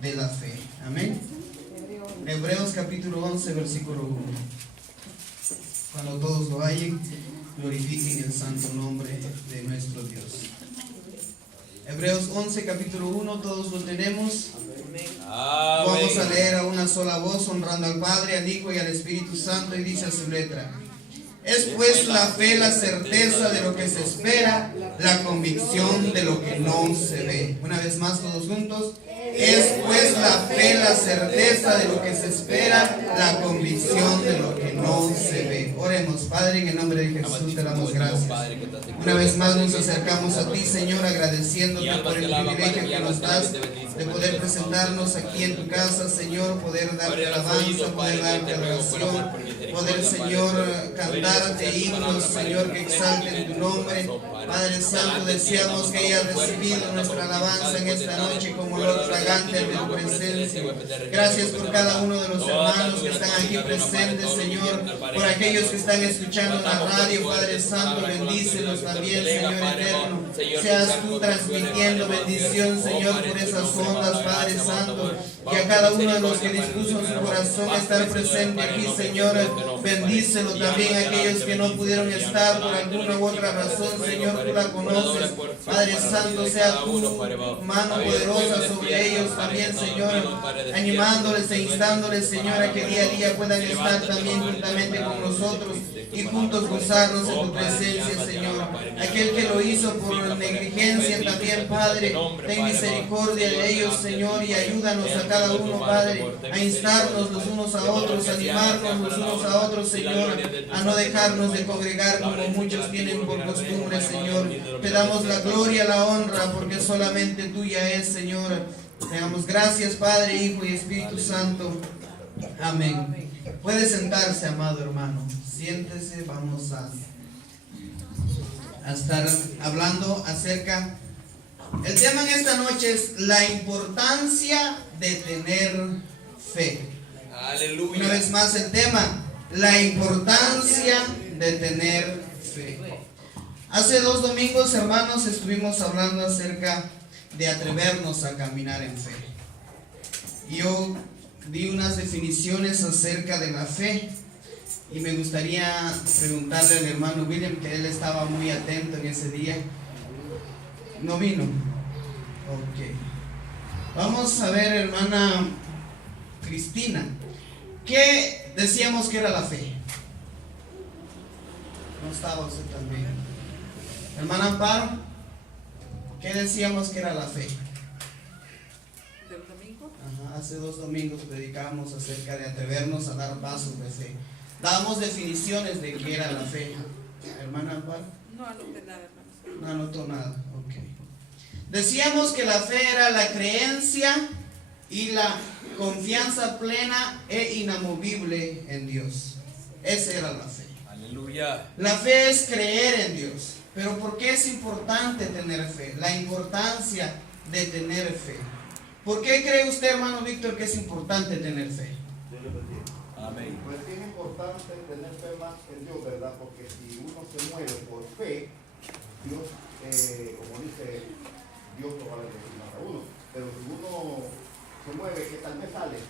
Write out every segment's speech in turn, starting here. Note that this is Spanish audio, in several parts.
de la fe. Amén. Hebreos capítulo 11, versículo 1. Cuando todos lo hallen, glorifiquen el santo nombre de nuestro Dios. Hebreos 11, capítulo 1, todos lo tenemos. Vamos a leer a una sola voz, honrando al Padre, al Hijo y al Espíritu Santo, y dice a su letra: es pues la fe la certeza de lo que se espera, la convicción de lo que no se ve. Una vez más, todos juntos. Es pues la fe la certeza de lo que se espera, la convicción de lo que no se ve. Oremos. Padre, en el nombre de Jesús te damos gracias. Una vez más nos acercamos a ti, Señor, agradeciéndote por el privilegio que nos das de poder presentarnos aquí en tu casa, Señor, poder darte alabanza, poder darte adoración, poder, Señor, cantarte himnos, Señor, que exalten tu nombre. Padre Santo, deseamos que hayas recibido nuestra alabanza en esta noche como olor fragante de tu presencia. Gracias por cada uno de los hermanos que están aquí presentes, Señor, por aquellos que están escuchando en la radio. Padre Santo, bendícelos también, Señor eterno. Seas tú transmitiendo bendición, Señor, por esas ondas, Padre Santo, y a cada uno de los que dispuso en su corazón estar presente aquí, Señor, bendícelo también a aquellos que no pudieron estar por alguna u otra razón, Señor, tú la conoces. Padre Santo, sea tu mano poderosa sobre ellos también, Señor, animándoles e instándoles, Señor, a que día a día puedan estar también juntamente con nosotros y juntos gozarnos en tu presencia, Señor. Aquel que lo hizo por negligencia también, Padre, ten misericordia de ellos, Señor, y ayúdanos a cada uno, Padre, a instarnos los unos a otros, a animarnos los unos a otros, Señor, a no dejarnos de congregar como muchos tienen por costumbre, Señor. Te damos la gloria, la honra, porque solamente tuya es, Señor. Te damos gracias, Padre, Hijo y Espíritu Santo. Amén. Puede sentarse, amado hermano. Siéntese, vamos a estar hablando acerca. El tema en esta noche es la importancia de tener fe. Aleluya. Una vez más el tema, la importancia de tener fe. Hace 2 domingos, hermanos, estuvimos hablando acerca de atrevernos a caminar en fe. Yo di unas definiciones acerca de la fe y me gustaría preguntarle al hermano William, que él estaba muy atento en ese día. ¿No vino? Ok. Vamos a ver, hermana Cristina, ¿qué decíamos que era la fe? No estaba usted también. Hermana Amparo, ¿qué decíamos que era la fe? ¿Del domingo? Ajá, hace 2 domingos predicábamos acerca de atrevernos a dar pasos de fe. Dábamos definiciones de qué era la fe. Hermana Amparo. No anoté nada, hermano. No anotó nada, ok. Decíamos que la fe era la creencia y la confianza plena e inamovible en Dios. Esa era la fe. Aleluya. La fe es creer en Dios. Pero ¿por qué es importante tener fe? La importancia de tener fe. ¿Por qué cree usted, hermano Víctor, que es importante tener fe? Amén. Pues es importante tener fe más en Dios, ¿verdad? Porque si uno se mueve por fe, Dios, como dice, Dios lo va a bendecir a uno. Pero si uno se mueve, que tal vez sale,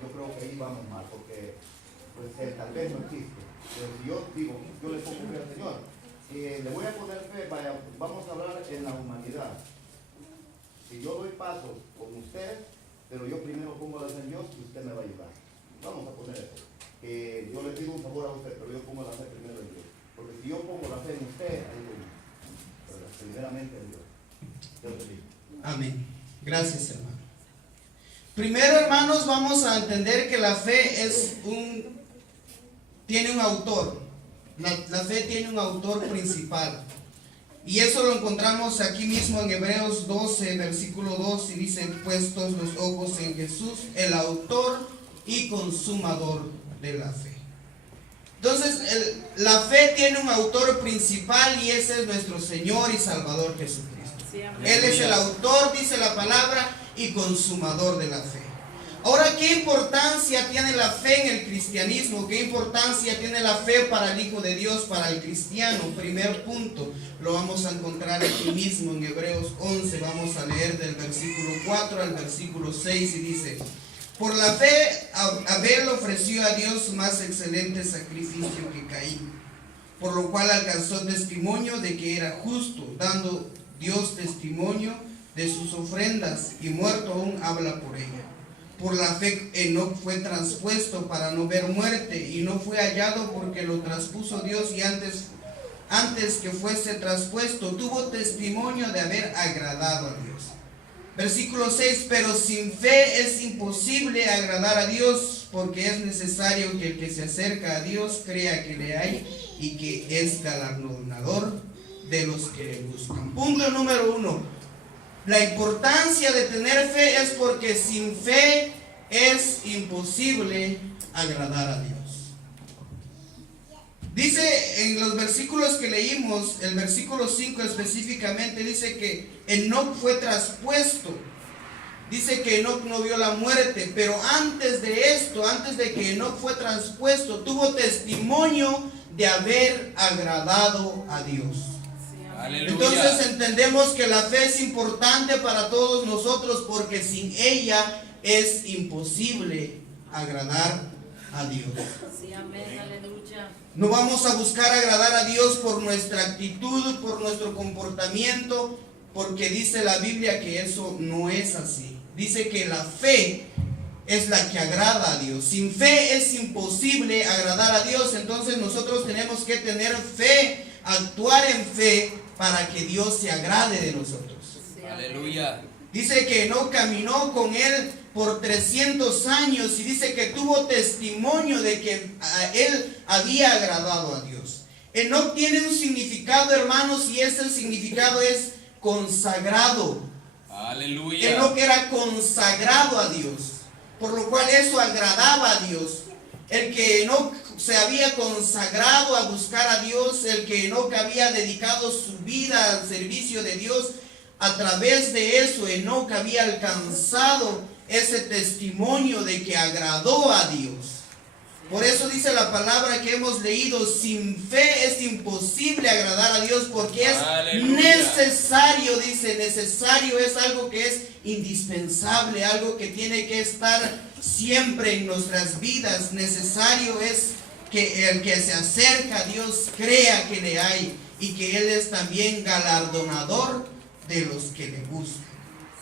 yo creo que ahí vamos mal, porque pues tal vez no existe. Pero si yo digo, yo le pongo fe al Señor, le voy a poner fe, vamos a hablar en la humanidad. Si yo doy pasos con usted, pero yo primero pongo la fe en Dios, usted me va a ayudar. Vamos a poner eso. Yo le pido un favor a usted, pero yo pongo la fe primero en Dios. Porque si yo pongo la fe en usted, ahí voy. Pero primeramente en Dios. Dios te bendiga. Amén. Gracias, hermano. Primero, hermanos, vamos a entender que la fe tiene un autor. La fe tiene un autor principal. Y eso lo encontramos aquí mismo en Hebreos 12, versículo 2, y dice: puestos los ojos en Jesús, el autor y consumador de la fe. Entonces, la fe tiene un autor principal, y ese es nuestro Señor y Salvador Jesucristo. Sí, amén. Él es el autor, dice la palabra, y consumador de la fe. Ahora, ¿qué importancia tiene la fe en el cristianismo? ¿Qué importancia tiene la fe para el Hijo de Dios, para el cristiano? Primer punto, lo vamos a encontrar aquí mismo en Hebreos 11. Vamos a leer del versículo 4 al versículo 6 y dice: por la fe Abel ofreció a Dios más excelente sacrificio que Caín, por lo cual alcanzó testimonio de que era justo, dando Dios testimonio de sus ofrendas, y muerto aún habla por ella. Por la fe Enoc fue traspuesto para no ver muerte, y no fue hallado porque lo traspuso Dios, y antes que fuese traspuesto tuvo testimonio de haber agradado a Dios. Versículo 6: pero sin fe es imposible agradar a Dios, porque es necesario que el que se acerca a Dios crea que le hay y que es galardonador de los que le buscan. Punto número 1. La importancia de tener fe es porque sin fe es imposible agradar a Dios. Dice en los versículos que leímos, el versículo 5 específicamente, dice que Enoc fue traspuesto. Dice que Enoc no vio la muerte, pero antes de esto, antes de que Enoc fue traspuesto, tuvo testimonio de haber agradado a Dios. Aleluya. Entonces entendemos que la fe es importante para todos nosotros, porque sin ella es imposible agradar a Dios. Sí, amén, aleluya. No vamos a buscar agradar a Dios por nuestra actitud, por nuestro comportamiento, porque dice la Biblia que eso no es así. Dice que la fe es la que agrada a Dios. Sin fe es imposible agradar a Dios. Entonces nosotros tenemos que tener fe, actuar en fe, para que Dios se agrade de nosotros. Sí, Aleluya. Dice que Enoc caminó con él por 300 años y dice que tuvo testimonio de que él había agradado a Dios. Enoc tiene un significado, hermanos, y ese significado es consagrado. Aleluya. Enoc era consagrado a Dios, por lo cual eso agradaba a Dios. El que Enoc se había consagrado a buscar a Dios, el que Enoc había dedicado su vida al servicio de Dios, a través de eso Enoc había alcanzado ese testimonio de que agradó a Dios. Por eso dice la palabra que hemos leído: sin fe es imposible agradar a Dios, porque es necesario, dice, necesario es algo que es indispensable, algo que tiene que estar siempre en nuestras vidas. Necesario es que el que se acerca a Dios crea que le hay y que Él es también galardonador de los que le buscan.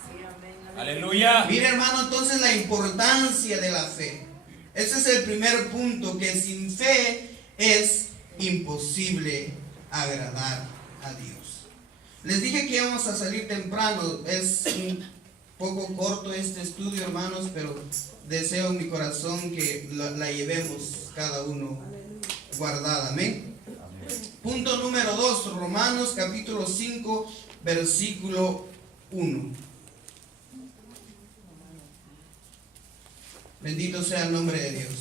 Sí, amén, Aleluya. Mira, hermano, entonces la importancia de la fe. Ese es el primer punto, que sin fe es imposible agradar a Dios. Les dije que íbamos a salir temprano. Es un poco corto este estudio, hermanos, pero deseo en mi corazón que la llevemos cada uno guardada. Amén. Punto número 2, Romanos capítulo 5, versículo 1. Bendito sea el nombre de Dios.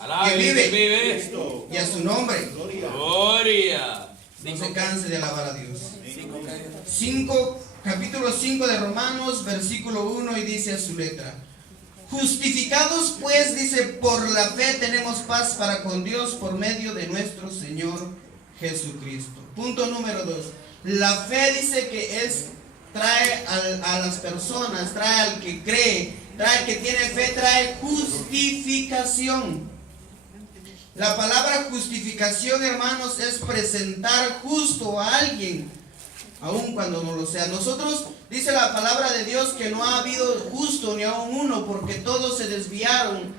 Alabe, Que vive vive. y a su nombre Gloria. no se canse de alabar a Dios. Capítulo 5 de Romanos, versículo 1, y dice a su letra: justificados pues, dice, por la fe tenemos paz para con Dios por medio de nuestro Señor Jesucristo. Punto número 2. La fe, dice, que trae a las personas, trae al que cree, trae al que tiene fe, trae justificación. La palabra justificación, hermanos, es presentar justo a alguien, aun cuando no lo sea. Nosotros, dice la palabra de Dios, que no ha habido justo ni aun uno, porque todos se desviaron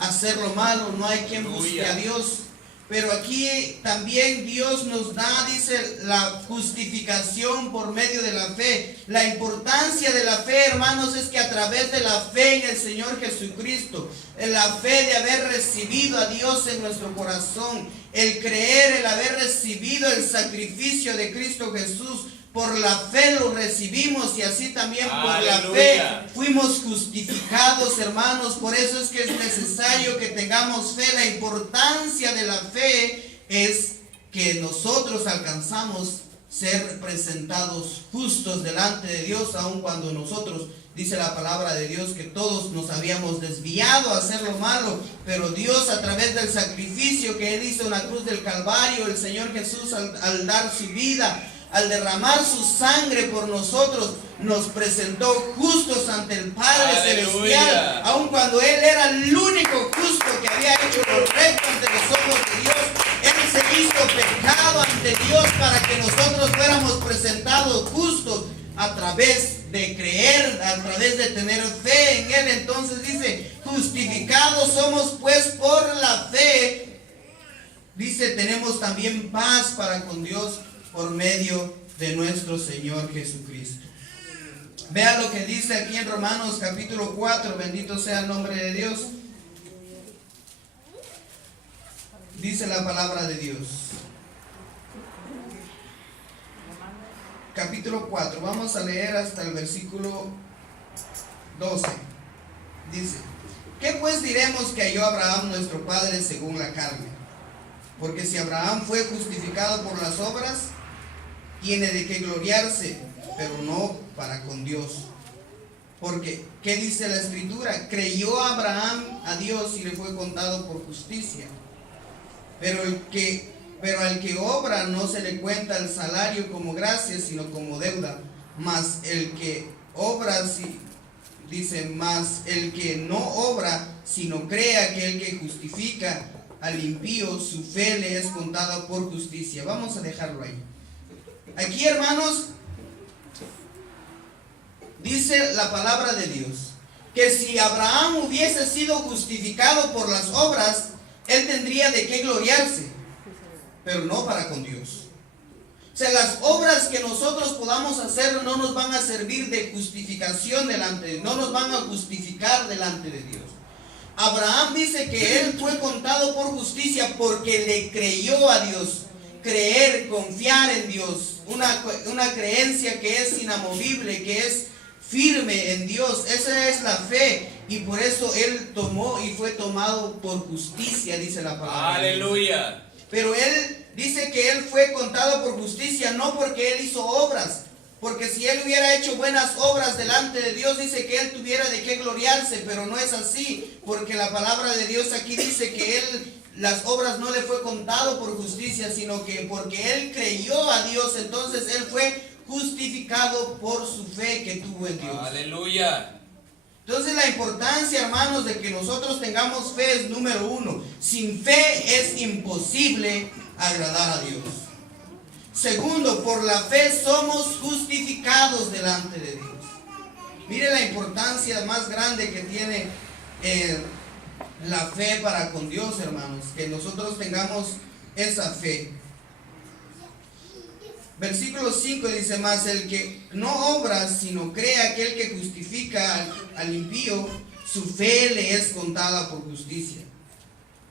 a hacer lo malo. No hay quien busque a Dios. Pero aquí también Dios nos da, dice, la justificación por medio de la fe. La importancia de la fe, hermanos, es que a través de la fe en el Señor Jesucristo, en la fe de haber recibido a Dios en nuestro corazón, el creer, el haber recibido el sacrificio de Cristo Jesús, por la fe lo recibimos, y así también por la fe fuimos justificados, hermanos. Por eso es que es necesario que tengamos fe. La importancia de la fe es que nosotros alcanzamos ser presentados justos delante de Dios, aun cuando nosotros Dice la palabra de Dios que todos nos habíamos desviado a hacer lo malo, pero Dios, a través del sacrificio que Él hizo en la cruz del Calvario, el Señor Jesús al dar su vida, al derramar su sangre por nosotros, nos presentó justos ante el Padre Celestial, aun cuando Él era el único justo que había hecho lo recto ante los ojos de Dios. Él se hizo pecado ante Dios para que nosotros fuéramos presentados justos a través de creer, a través de tener fe en Él. Entonces dice, justificados somos pues por la fe. Dice, tenemos también paz para con Dios por medio de nuestro Señor Jesucristo. Vea lo que dice aquí en Romanos capítulo 4, bendito sea el nombre de Dios. Dice la palabra de Dios. Capítulo 4, vamos a leer hasta el versículo 12. Dice, ¿qué pues diremos que halló Abraham nuestro padre según la carne? Porque si Abraham fue justificado por las obras, tiene de qué gloriarse, pero no para con Dios. Porque, ¿qué dice la Escritura? Creyó Abraham a Dios y le fue contado por justicia. Pero al que obra no se le cuenta el salario como gracia, sino como deuda. Mas el que obra, mas el que no obra, sino cree aquel que justifica al impío, su fe le es contada por justicia. Vamos a dejarlo ahí. Aquí, hermanos, dice la palabra de Dios que si Abraham hubiese sido justificado por las obras, él tendría de qué gloriarse, pero no para con Dios. O sea, las obras que nosotros podamos hacer no nos van a servir de justificación no nos van a justificar delante de Dios. Abraham dice que él fue contado por justicia porque le creyó a Dios. Creer, confiar en Dios, una creencia que es inamovible, que es firme en Dios. Esa es la fe, y por eso él tomó y fue tomado por justicia, dice la palabra. Aleluya. Pero él dice que él fue contado por justicia no porque él hizo obras, porque si él hubiera hecho buenas obras delante de Dios, dice que él tuviera de qué gloriarse, pero no es así, porque la palabra de Dios aquí dice que él, las obras no le fue contado por justicia, sino que porque él creyó a Dios, entonces él fue justificado por su fe que tuvo en Dios. Aleluya. Entonces la importancia, hermanos, de que nosotros tengamos fe es número uno. Sin fe es imposible agradar a Dios. Segundo, por la fe somos justificados delante de Dios. Mire la importancia más grande que tiene la fe para con Dios, hermanos, que nosotros tengamos esa fe. Versículo 5 dice, más el que no obra, sino cree aquel que justifica al impío, su fe le es contada por justicia.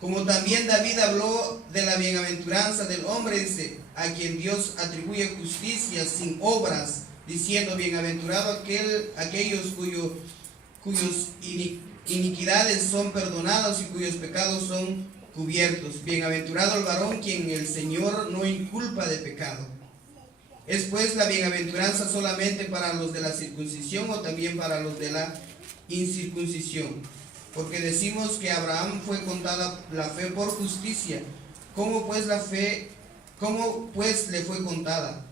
Como también David habló de la bienaventuranza del hombre, dice, a quien Dios atribuye justicia sin obras, diciendo, bienaventurado aquellos cuyos iniquidades son perdonadas y cuyos pecados son cubiertos. Bienaventurado el varón quien el Señor no inculpa de pecado. ¿Es pues la bienaventuranza solamente para los de la circuncisión o también para los de la incircuncisión? Porque decimos que a Abraham fue contada la fe por justicia. ¿Cómo pues le fue contada?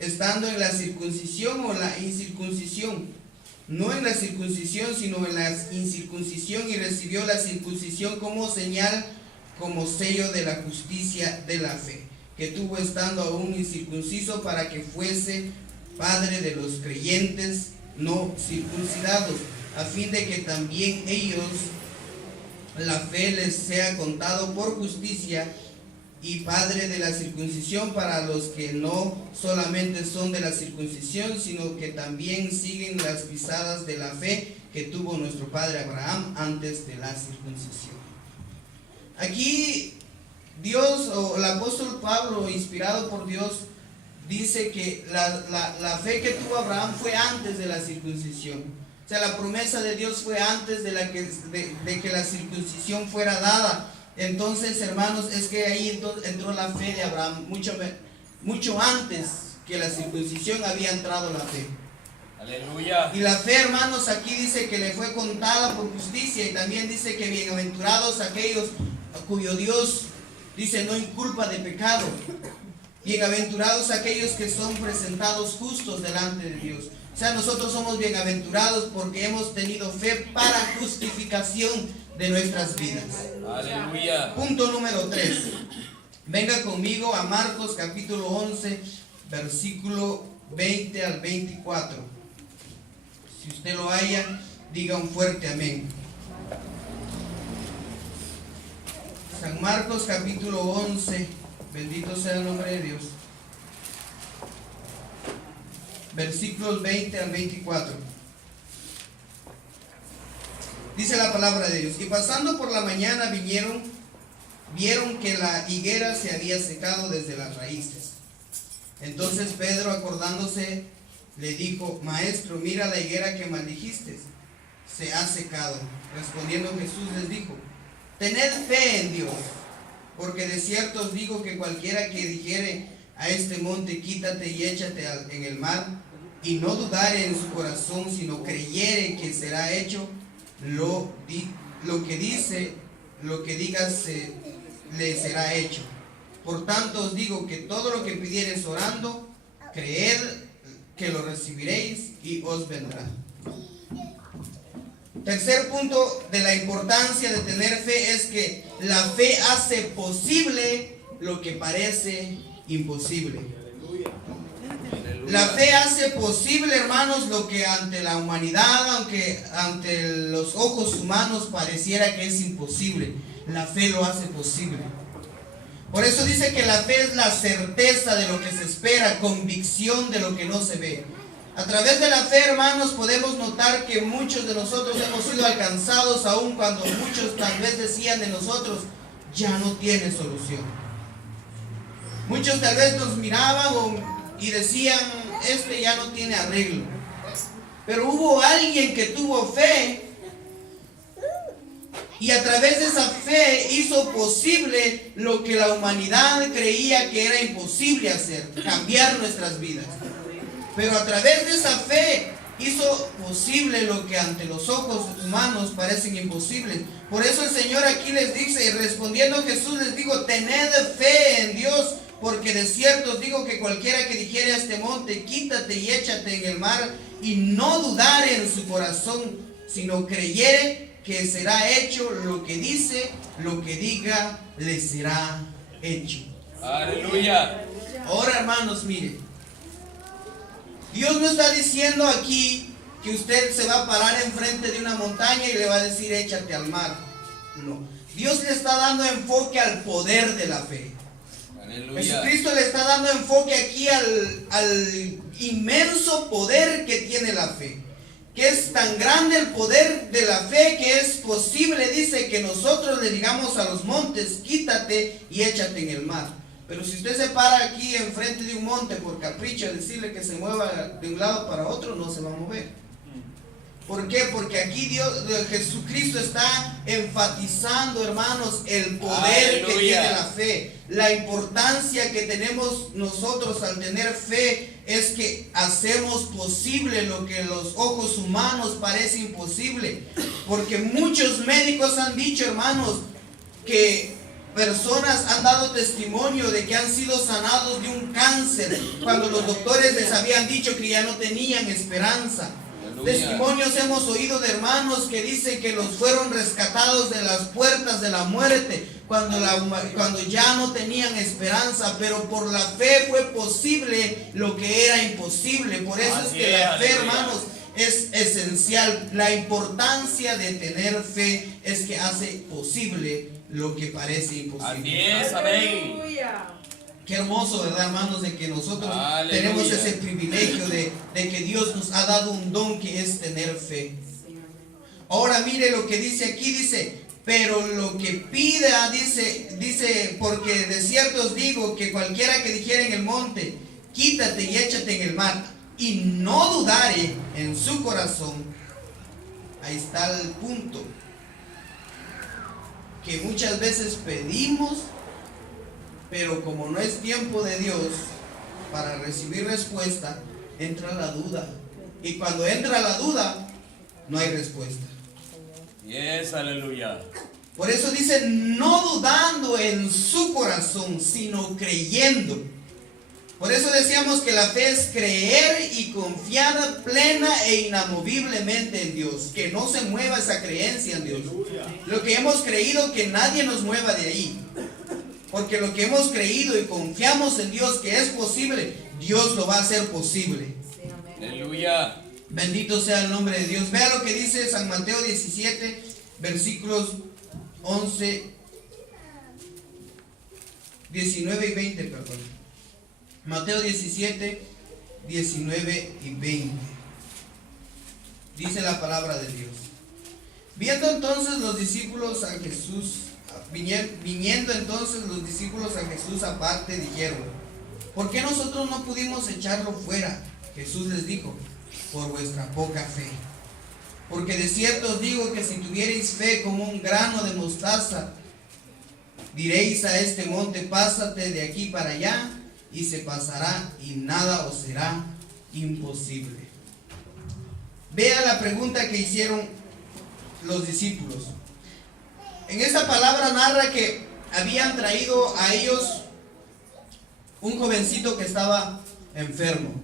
¿Estando en la circuncisión o en la incircuncisión? No en la circuncisión, sino en la incircuncisión, y recibió la circuncisión como señal, como sello de la justicia de la fe, que tuvo estando aún incircunciso, para que fuese padre de los creyentes no circuncidados, a fin de que también ellos la fe les sea contado por justicia, y padre de la circuncisión para los que no solamente son de la circuncisión, sino que también siguen las pisadas de la fe que tuvo nuestro padre Abraham antes de la circuncisión. Aquí Dios, o el apóstol Pablo, inspirado por Dios, dice que la fe que tuvo Abraham fue antes de la circuncisión. O sea, la promesa de Dios fue antes de que la circuncisión fuera dada. Entonces, hermanos, es que ahí entró la fe de Abraham. Mucho antes que la circuncisión había entrado la fe. Aleluya. Y la fe, hermanos, aquí dice que le fue contada por justicia, y también dice que bienaventurados aquellos cuyo Dios dice no inculpa de pecado. Bienaventurados aquellos que son presentados justos delante de Dios. O sea, nosotros somos bienaventurados porque hemos tenido fe para justificación de nuestras vidas. Aleluya. Punto número 3. Venga conmigo a Marcos capítulo 11, versículo 20 al 24. Si usted lo haya, diga un fuerte amén. San Marcos capítulo 11, bendito sea el nombre de Dios. Versículos 20 al 24. Dice la palabra de Dios: y pasando por la mañana vieron que la higuera se había secado desde las raíces. Entonces Pedro, acordándose, le dijo: Maestro, mira la higuera que maldijiste, se ha secado. Respondiendo Jesús les dijo: Tened fe en Dios, porque de cierto os digo que cualquiera que dijere a este monte, quítate y échate en el mar, y no dudare en su corazón, sino creyere que será hecho lo que diga le será hecho. Por tanto os digo que todo lo que pidiereis orando, creed que lo recibiréis y os vendrá. Tercer punto de la importancia de tener fe es que la fe hace posible lo que parece imposible. La fe hace posible, hermanos, lo que ante la humanidad, aunque ante los ojos humanos pareciera que es imposible, la fe lo hace posible. Por eso dice que la fe es la certeza de lo que se espera, convicción de lo que no se ve. A través de la fe, hermanos, podemos notar que muchos de nosotros hemos sido alcanzados, aun cuando muchos tal vez decían de nosotros: ya no tiene solución. Muchos tal vez nos miraban y decían: este ya no tiene arreglo. Pero hubo alguien que tuvo fe, y a través de esa fe hizo posible lo que la humanidad creía que era imposible hacer: cambiar nuestras vidas. Pero a través de esa fe hizo posible lo que ante los ojos humanos parecen imposibles. Por eso el Señor aquí les dice, y respondiendo Jesús les dijo: tened fe en Dios, porque de cierto os digo que cualquiera que dijere a este monte, quítate y échate en el mar, y no dudare en su corazón, sino creyere que será hecho lo que dice, lo que diga, le será hecho. Aleluya. Ahora, hermanos, mire, Dios no está diciendo aquí que usted se va a parar enfrente de una montaña y le va a decir: échate al mar. No, Dios le está dando enfoque al poder de la fe. Aleluya. Jesucristo le está dando enfoque aquí al inmenso poder que tiene la fe, que es tan grande el poder de la fe que es posible, dice, que nosotros le digamos a los montes: quítate y échate en el mar. Pero si usted se para aquí enfrente de un monte por capricho, decirle que se mueva de un lado para otro, no se va a mover. ¿Por qué? Porque aquí Jesucristo está enfatizando, hermanos, el poder Aleluya. que tiene la fe. La importancia que tenemos nosotros al tener fe es que hacemos posible lo que los ojos humanos parece imposible. Porque muchos médicos han dicho, hermanos, que personas han dado testimonio de que han sido sanados de un cáncer cuando los doctores les habían dicho que ya no tenían esperanza. Aleluya. Testimonios hemos oído de hermanos que dicen que los fueron rescatados de las puertas de la muerte cuando ya no tenían esperanza, pero por la fe fue posible lo que era imposible. Por eso es que la fe, hermanos, es esencial. La importancia de tener fe es que hace posible lo que parece imposible. Así es, amén. Qué hermoso, ¿verdad, hermanos? De que nosotros Aleluya. tenemos ese privilegio de que Dios nos ha dado un don que es tener fe. Ahora mire lo que dice aquí, dice: pero lo que pida, dice, porque de cierto os digo que cualquiera que dijere en el monte, quítate y échate en el mar, y no dudare en su corazón. Ahí está el punto. Que muchas veces pedimos, pero como no es tiempo de Dios para recibir respuesta, entra la duda. Y cuando entra la duda, no hay respuesta. Yes, aleluya. Por eso dice, no dudando en su corazón, sino creyendo. Por eso decíamos que la fe es creer y confiada plena e inamoviblemente en Dios. Que no se mueva esa creencia en Dios. Lo que hemos creído, que nadie nos mueva de ahí. Porque lo que hemos creído y confiamos en Dios que es posible, Dios lo va a hacer posible. Sí, amén. Aleluya. Bendito sea el nombre de Dios. Vea lo que dice San Mateo 17, versículos 11, 19 y 20, perdón. Mateo 17, 19 y 20. Dice la palabra de Dios. Viendo entonces los discípulos a Jesús, viniendo entonces los discípulos a Jesús aparte, dijeron: ¿por qué nosotros no pudimos echarlo fuera? Jesús les dijo: por vuestra poca fe. Porque de cierto os digo que si tuviereis fe como un grano de mostaza, diréis a este monte: pásate de aquí para allá, y se pasará, y nada os será imposible. Vea la pregunta que hicieron los discípulos. En esta palabra narra que habían traído a ellos un jovencito que estaba enfermo.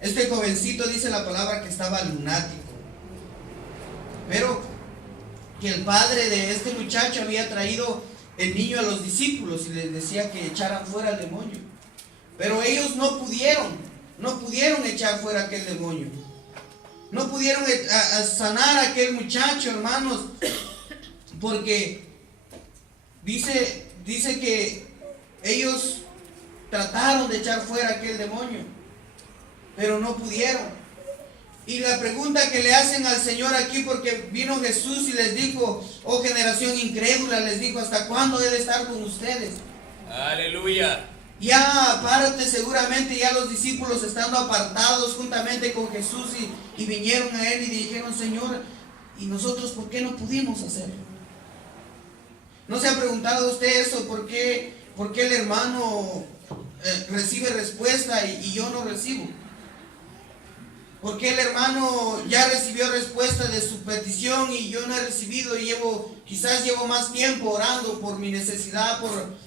Este jovencito, dice la palabra, que estaba lunático. Pero que el padre de este muchacho había traído el niño a los discípulos y les decía que echaran fuera el demonio. Pero ellos no pudieron echar fuera aquel demonio. No pudieron sanar a aquel muchacho, hermanos, porque dice que ellos trataron de echar fuera aquel demonio, pero no pudieron. Y la pregunta que le hacen al Señor aquí, porque vino Jesús y les dijo: oh generación incrédula, les dijo: ¿hasta cuándo he de estar con ustedes? Aleluya. Ya aparte, seguramente ya los discípulos, estando apartados juntamente con Jesús, y vinieron a él y dijeron: Señor, ¿y nosotros por qué no pudimos hacerlo? ¿No se ha preguntado usted eso? ¿Por qué el hermano recibe respuesta y yo no recibo? Porque el hermano ya recibió respuesta de su petición y yo no he recibido, y quizás llevo más tiempo orando por mi necesidad,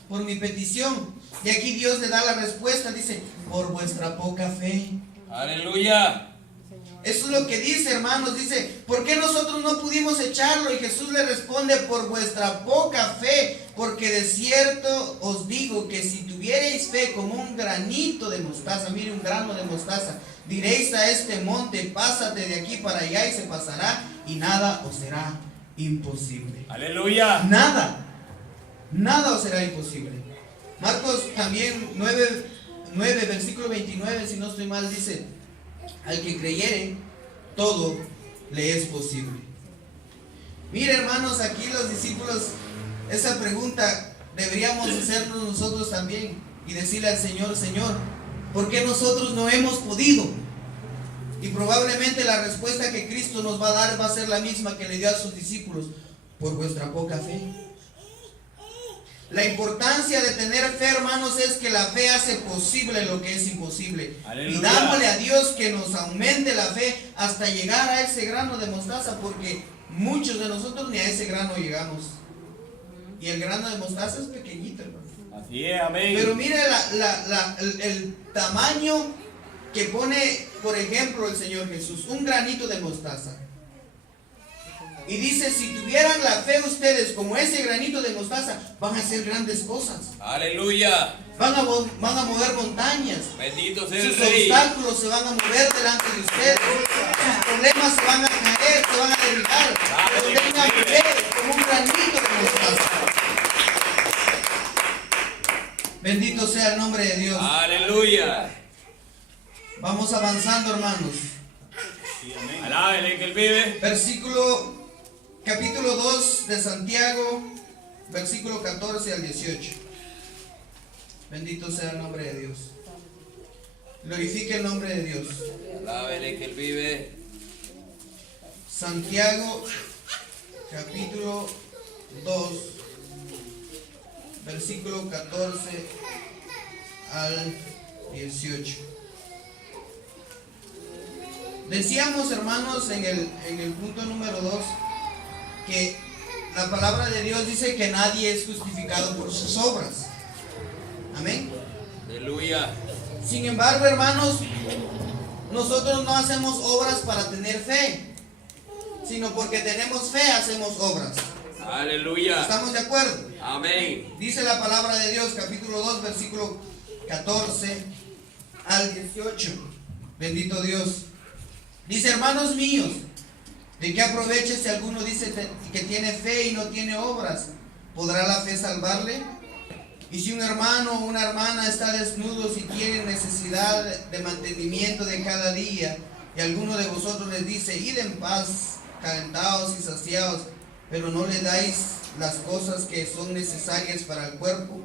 por mi petición. Y aquí Dios le da la respuesta, dice: por vuestra poca fe. Aleluya. Eso es lo que dice, hermanos. Dice: ¿por qué nosotros no pudimos echarlo? Y Jesús le responde: por vuestra poca fe. Porque de cierto os digo que si tuviereis fe como un granito de mostaza, mire, un grano de mostaza, diréis a este monte: pásate de aquí para allá, y se pasará, y nada os será imposible. Aleluya. Nada os será imposible. Marcos también 9, versículo 29, si no estoy mal, dice: al que creyere, todo le es posible. Mire, hermanos, aquí los discípulos, esa pregunta deberíamos hacernos nosotros también, y decirle al Señor: Señor, ¿por qué nosotros no hemos podido? Y probablemente la respuesta que Cristo nos va a dar va a ser la misma que le dio a sus discípulos: por vuestra poca fe. La importancia de tener fe, hermanos, es que la fe hace posible lo que es imposible. Aleluya. Pidámosle a Dios que nos aumente la fe hasta llegar a ese grano de mostaza, porque muchos de nosotros ni a ese grano llegamos. Y el grano de mostaza es pequeñito, hermano. Así es, amén. Pero mire el tamaño que pone, por ejemplo, el Señor Jesús: un granito de mostaza. Y dice: si tuvieran la fe ustedes como ese granito de mostaza, van a hacer grandes cosas. Aleluya. Van a mover montañas. Bendito sea el Sus Rey. obstáculos se van a mover delante de ustedes. Sus problemas se van a caer, se van a derribar. Pero tengan fe como un granito de mostaza. Bendito sea el nombre de Dios. Aleluya. Vamos avanzando, hermanos. Alábele que él vive. Capítulo 2 de Santiago, versículo 14 al 18. Bendito sea el nombre de Dios. Glorifique el nombre de Dios. Alábele que él vive. Santiago, capítulo 2, versículo 14 al 18. Decíamos, hermanos, en el punto número 2, que la palabra de Dios dice que nadie es justificado por sus obras. Amén. Aleluya. Sin embargo, hermanos, nosotros no hacemos obras para tener fe, sino porque tenemos fe hacemos obras. Aleluya. ¿Estamos de acuerdo? Amén. Dice la palabra de Dios, capítulo 2, versículo 14 al 18. Bendito Dios. Dice: hermanos míos, ¿de qué aprovecha si alguno dice que tiene fe y no tiene obras? ¿Podrá la fe salvarle? Y si un hermano o una hermana está desnudo y tiene necesidad de mantenimiento de cada día, y alguno de vosotros les dice: id en paz, calentados y saciados, pero no le dais las cosas que son necesarias para el cuerpo,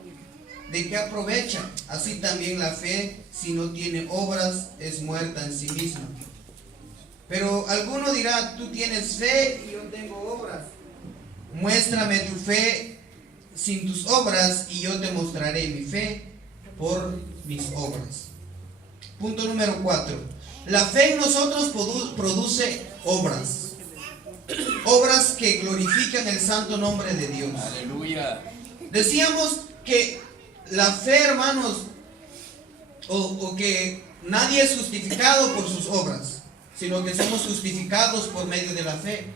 ¿de qué aprovecha? Así también la fe, si no tiene obras, es muerta en sí misma. Pero alguno dirá: tú tienes fe y yo tengo obras. Muéstrame tu fe sin tus obras y yo te mostraré mi fe por mis obras. Punto número 4. La fe en nosotros produce obras. Obras que glorifican el santo nombre de Dios. Aleluya. Decíamos que la fe, hermanos, o que nadie es justificado por sus obras, sino que somos justificados por medio de la fe.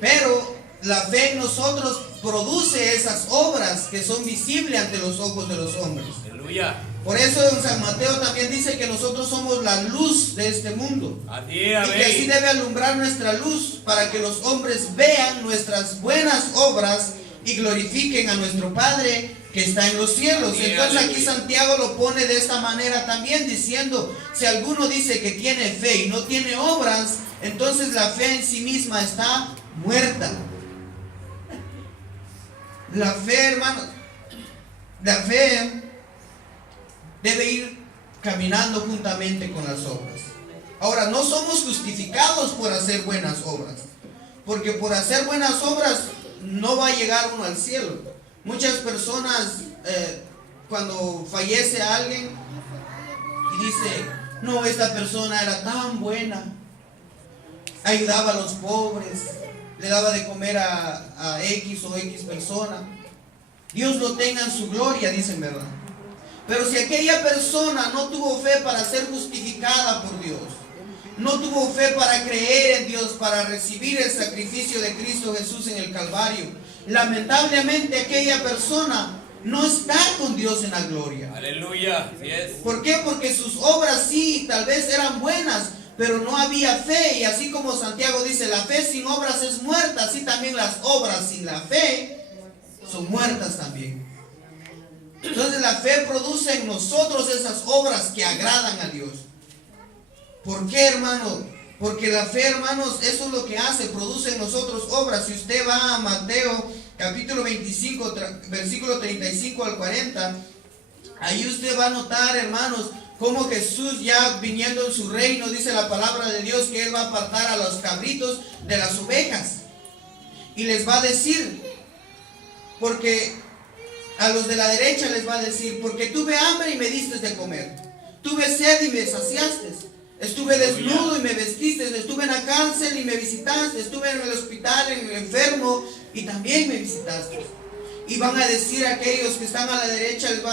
Pero la fe en nosotros produce esas obras que son visibles ante los ojos de los hombres. Aleluya. Por eso en San Mateo también dice que nosotros somos la luz de este mundo. Así Y es, que así amén. debe alumbrar nuestra luz para que los hombres vean nuestras buenas obras y glorifiquen a nuestro Padre que está en los cielos. Sí, Entonces aquí aleluya. Santiago lo pone de esta manera también, diciendo: si alguno dice que tiene fe y no tiene obras, entonces la fe en sí misma está muerta. La fe, hermano, la fe debe ir caminando juntamente con las obras. Ahora, no somos justificados por hacer buenas obras, porque por hacer buenas obras no va a llegar uno al cielo. Muchas personas, cuando fallece alguien y dice: no, esta persona era tan buena, ayudaba a los pobres, le daba de comer a X o X persona, Dios lo tenga en su gloria, dicen, ¿verdad? Pero si aquella persona no tuvo fe para ser justificada por Dios, no tuvo fe para creer en Dios, para recibir el sacrificio de Cristo Jesús en el Calvario, lamentablemente aquella persona no está con Dios en la gloria. Aleluya. Así es. ¿Por qué? Porque sus obras sí, tal vez eran buenas, pero no había fe. Y así como Santiago dice: la fe sin obras es muerta, así también las obras sin la fe son muertas también. Entonces la fe produce en nosotros esas obras que agradan a Dios. ¿Por qué, hermano? Porque la fe, hermanos, eso es lo que hace, produce en nosotros obras. Si usted va a Mateo capítulo 25, versículo 35 al 40, ahí usted va a notar, hermanos, cómo Jesús, ya viniendo en su reino, dice la palabra de Dios que Él va a apartar a los cabritos de las ovejas. Y les va a decir, porque a los de la derecha les va a decir: porque tuve hambre y me diste de comer, tuve sed y me saciaste, estuve desnudo y me vestiste, estuve en la cárcel y me visitaste, estuve en el hospital, en el enfermo y también me visitaste. Y van a decir aquellos que están a la derecha, les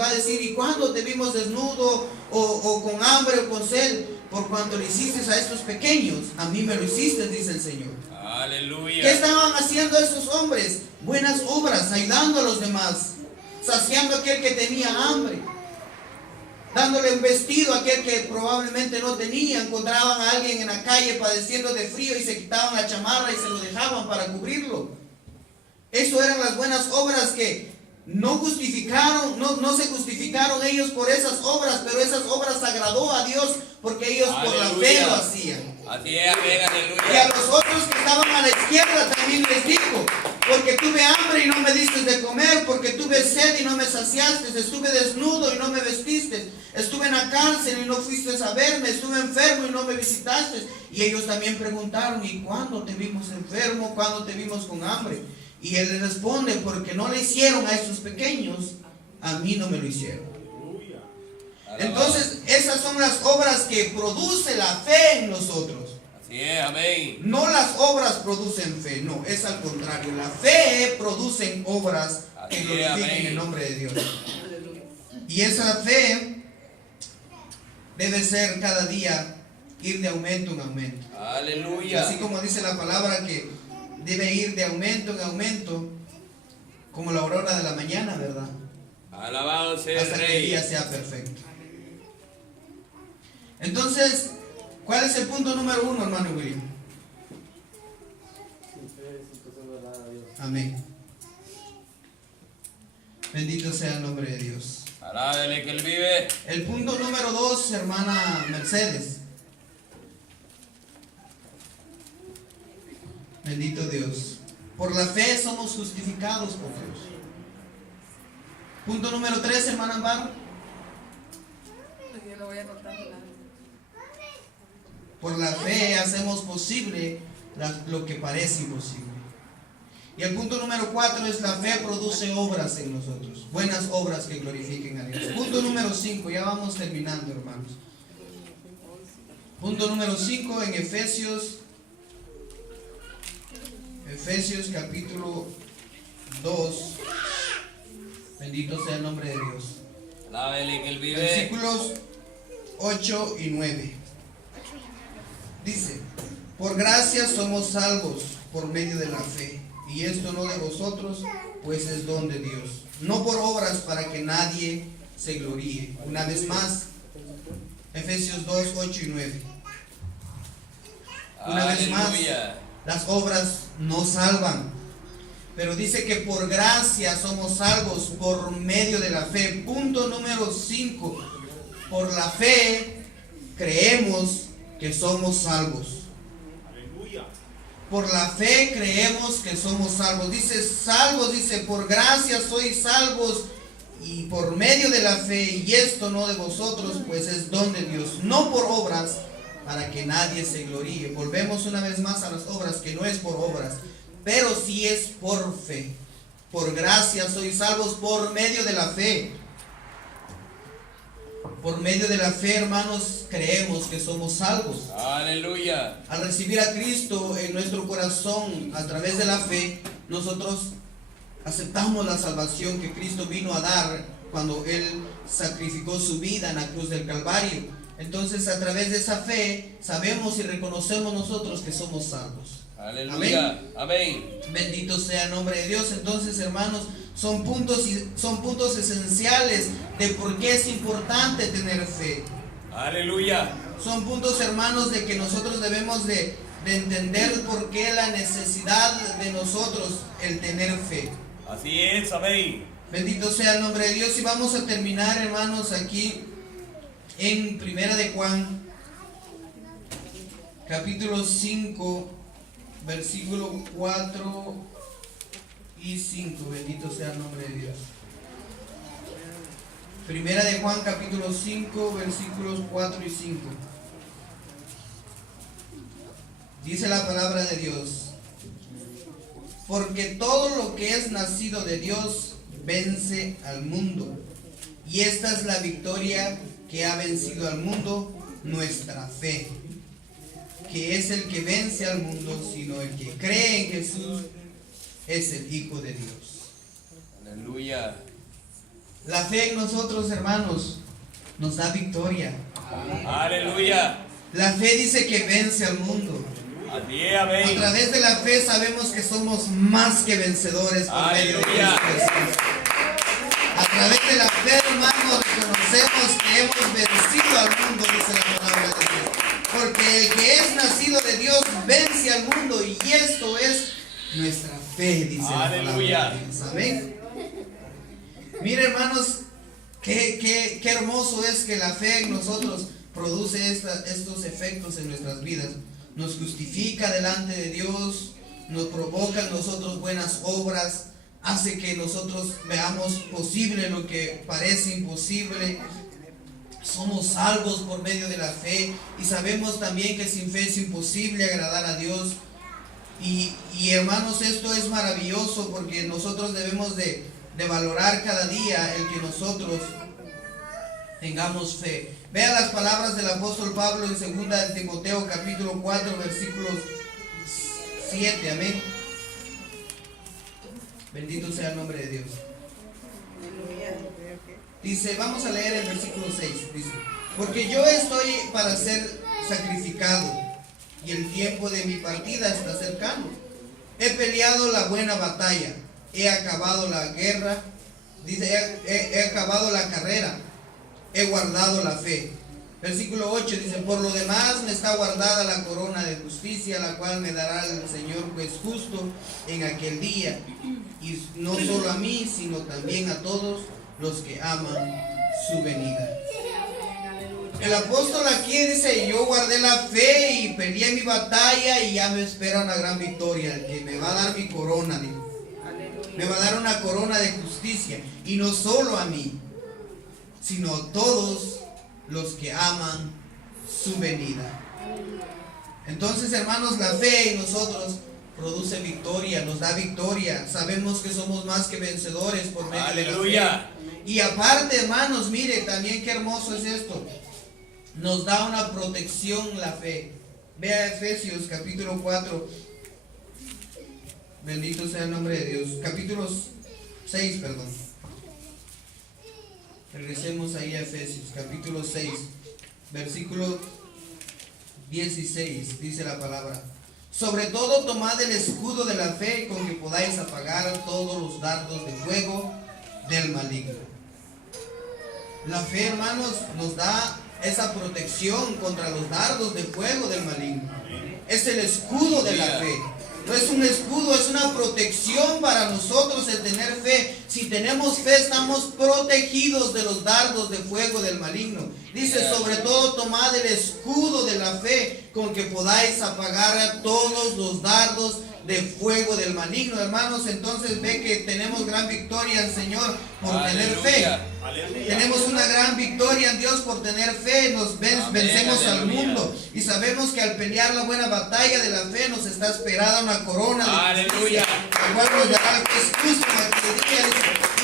va a decir: ¿y cuándo te vimos desnudo o con hambre o con sed? Por cuanto le hiciste a estos pequeños, a mí me lo hiciste, dice el Señor. Aleluya. ¿Qué estaban haciendo esos hombres? Buenas obras, ayudando a los demás, saciando a aquel que tenía hambre, dándole un vestido a aquel que probablemente no tenía. Encontraban a alguien en la calle padeciendo de frío y se quitaban la chamarra y se lo dejaban para cubrirlo. Eso eran las buenas obras que no justificaron, no se justificaron ellos por esas obras, pero esas obras agradó a Dios porque ellos por la fe lo hacían. Así es, amén, Y a aleluya. los otros que estaban a la izquierda también les dijo: porque tuve hambre y no me diste de comer, porque tuve sed y no me saciaste, estuve desnudo y no me vestiste, estuve en la cárcel y no fuiste a verme, estuve enfermo y no me visitaste. Y ellos también preguntaron: ¿y cuándo te vimos enfermo? ¿Cuándo te vimos con hambre? Y él les responde: porque no le hicieron a estos pequeños, a mí no me lo hicieron. Entonces, esas son las obras que produce la fe en nosotros. Así es, amén. No las obras producen fe, no, es al contrario. La fe produce obras que Así es, glorifiquen amén. el nombre de Dios. Aleluya. Y esa fe debe ser cada día ir de aumento en aumento. Aleluya. Así como dice la palabra que debe ir de aumento en aumento, como la aurora de la mañana, ¿verdad? Alabado sea el Hasta que el Rey. día sea perfecto. Entonces, ¿cuál es el punto número 1, hermano William? Amén. Bendito sea el nombre de Dios. Alábele que Él vive. El punto número 2, hermana Mercedes. Bendito Dios. Por la fe somos justificados por Dios. Punto número 3, hermana Amparo. Yo lo voy a anotar. Por la fe hacemos posible lo que parece imposible. Y el punto número 4 es la fe produce obras en nosotros. Buenas obras que glorifiquen a Dios. Punto número 5, ya vamos terminando, hermanos. Punto número 5 en Efesios capítulo 2. Bendito sea el nombre de Dios. Alábele que Él vive. Versículos 8 y 9. Dice: por gracia somos salvos por medio de la fe, y esto no de vosotros, pues es don de Dios, no por obras para que nadie se gloríe. Una vez más, Efesios 2, 8 y 9. Una vez más, Aleluya. las obras no salvan, pero dice que por gracia somos salvos por medio de la fe. Punto número 5. Por la fe creemos que somos salvos. Por la fe creemos que somos salvos. Dice salvos, dice por gracia sois salvos y por medio de la fe, y esto no de vosotros, pues es don de Dios, no por obras para que nadie se gloríe. Volvemos una vez más a las obras, que no es por obras, pero sí es por fe. Por gracia sois salvos por medio de la fe. Por medio de la fe, hermanos, creemos que somos salvos. Aleluya. Al recibir a Cristo en nuestro corazón a través de la fe, nosotros aceptamos la salvación que Cristo vino a dar cuando Él sacrificó su vida en la cruz del Calvario. Entonces, a través de esa fe, sabemos y reconocemos nosotros que somos salvos. Aleluya. Amén. Bendito sea el nombre de Dios. Entonces, hermanos, son puntos esenciales de por qué es importante tener fe. Aleluya. Son puntos, hermanos, de que nosotros debemos de entender por qué la necesidad de nosotros el tener fe. Así es, amén. Bendito sea el nombre de Dios. Y vamos a terminar, hermanos, aquí en Primera de Juan, capítulo 5, versículo 4 y 5. Bendito sea el nombre de Dios. Primera de Juan, capítulo 5, versículos 4 y 5. Dice la palabra de Dios: porque todo lo que es nacido de Dios vence al mundo, y esta es la victoria que ha vencido al mundo, nuestra fe. Que es el que vence al mundo, sino el que cree en Jesús es el Hijo de Dios. Aleluya. La fe en nosotros, hermanos, nos da victoria. Aleluya. La fe dice que vence al mundo. Así es, A amén. través de la fe sabemos que somos más que vencedores por medio de Aleluya. Cristo Jesús. A través de la fe, hermanos, reconocemos que hemos vencido al mundo, dice la palabra de Dios. Porque el que es nacido de Dios vence al mundo, y esto es nuestra fe, dice Aleluya. la palabra de Dios. Amén. Mire, hermanos, qué hermoso es que la fe en nosotros produce estos efectos en nuestras vidas. Nos justifica delante de Dios, nos provoca en nosotros buenas obras, hace que nosotros veamos posible lo que parece imposible. Somos salvos por medio de la fe, y sabemos también que sin fe es imposible agradar a Dios. Y hermanos, esto es maravilloso, porque nosotros debemos de valorar cada día el que nosotros tengamos fe. Vea las palabras del apóstol Pablo en 2 de Timoteo capítulo 4 versículos 7, amén. Bendito sea el nombre de Dios. Dice, vamos a leer el versículo 6, dice: porque yo estoy para ser sacrificado, y el tiempo de mi partida está cercano. He peleado la buena batalla, he acabado la guerra, dice, he acabado la carrera, he guardado la fe. Versículo 8 dice: por lo demás me está guardada la corona de justicia, la cual me dará el Señor juez justo en aquel día, y no solo a mí, sino también a todos los que aman su venida. El apóstol aquí dice: yo guardé la fe y peleé mi batalla y ya me espera una gran victoria, el que me va a dar mi corona, dijo. Me va a dar una corona de justicia, y no solo a mí, sino a todos los que aman su venida. Entonces, hermanos, la fe en nosotros produce victoria, nos da victoria. Sabemos que somos más que vencedores por medio de la fe. Y aparte, hermanos, mire también qué hermoso es esto. Nos da una protección la fe. Vea Efesios capítulo 4. Bendito sea el nombre de Dios. Capítulo 6, perdón. Regresemos ahí a Efesios capítulo 6, versículo 16. Dice la palabra: sobre todo tomad el escudo de la fe, con que podáis apagar todos los dardos de fuego del maligno. La fe, hermanos, nos da esa protección contra los dardos de fuego del maligno. Es el escudo de la fe. No es un escudo, es una protección para nosotros el tener fe. Si tenemos fe, estamos protegidos de los dardos de fuego del maligno. Dice: sobre todo tomad el escudo de la fe, con que podáis apagar a todos los dardos de fuego del maligno. Hermanos, entonces ve que tenemos gran victoria en el Señor por tener fe. Tenemos una gran victoria en Dios por tener fe. Nos vencemos al mundo, y sabemos que al pelear la buena batalla de la fe nos está esperada una corona de justicia, el cual nos dará el juez justo en aquel día.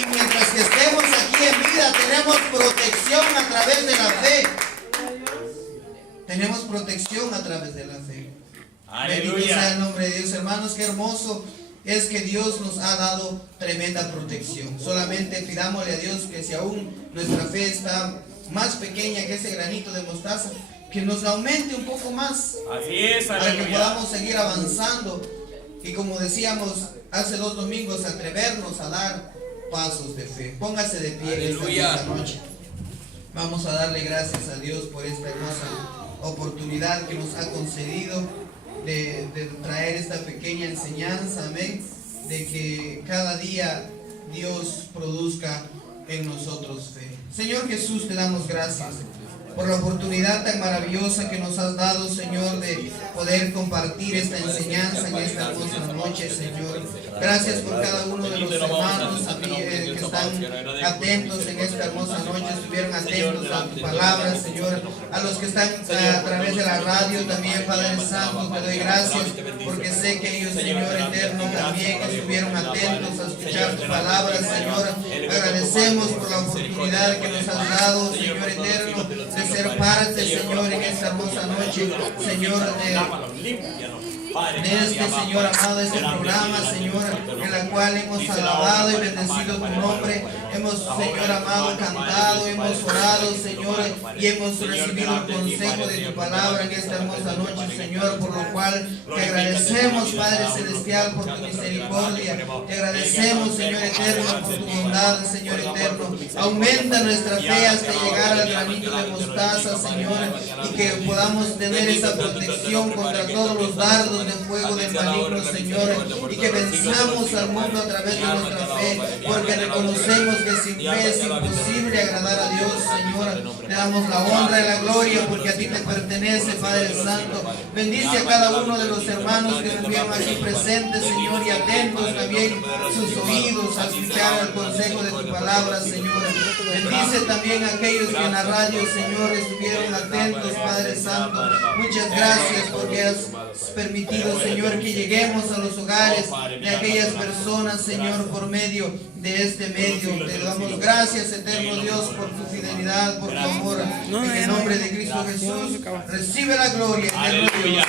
Y mientras que estemos aquí en vida, tenemos protección a través de la fe. Tenemos protección a través de la fe. Bendito sea el nombre de Dios. Hermanos, qué hermoso es que Dios nos ha dado tremenda protección. Solamente pidámosle a Dios que si aún nuestra fe está más pequeña que ese granito de mostaza, que nos aumente un poco más. Así es, para que podamos seguir avanzando. Y como decíamos hace 2 domingos, atrevernos a dar pasos de fe. Póngase de pie esta noche. Vamos a darle gracias a Dios por esta hermosa oportunidad que nos ha concedido de traer esta pequeña enseñanza, amén, de que cada día Dios produzca en nosotros fe. Señor Jesús, te damos gracias por la oportunidad tan maravillosa que nos has dado, Señor, de poder compartir esta enseñanza en esta hermosa noche, Señor. Gracias por cada uno de los hermanos que están atentos en esta hermosa noche, estuvieron atentos a tu palabra, Señor. A los que están a través de la radio también, Padre Santo, te doy gracias, porque sé que ellos, Señor eterno, también estuvieron atentos a escuchar tu palabra, Señor. Agradecemos por la oportunidad que nos has dado, Señor eterno, de ser parte, Señor, en esta hermosa noche, Señor, de este, Señor amado, este programa, Señor, en la cual hemos alabado y bendecido tu nombre. Hemos, Señor amado, cantado, hemos orado, Señor, y hemos recibido el consejo de tu palabra en esta hermosa noche, Señor, por lo cual te agradecemos, Padre Celestial, por tu misericordia. Te agradecemos, Señor eterno, por tu bondad, Señor eterno. Aumenta nuestra fe hasta llegar al granito de mostaza, Señor, y que podamos tener esa protección contra todos los dardos de fuego del maligno, Señor, y que venzamos al mundo a través de nuestra fe, porque reconocemos que sin fe es imposible agradar a Dios, Señor. Te damos la honra y la gloria porque a ti te pertenece, Padre Santo. Bendice a cada uno de los hermanos que estuvieron aquí presentes, Señor, y atentos también sus oídos a escuchar el consejo de tu palabra, Señor. Bendice también a aquellos que en la radio, Señor, estuvieron atentos, Padre Santo. Muchas gracias porque has permitido permitido, Señor, que lleguemos a los hogares de aquellas personas, Señor, por medio de este medio. Te damos gracias, eterno Dios, por tu fidelidad, por tu amor. En el nombre de Cristo Jesús, recibe la gloria, eterno Dios.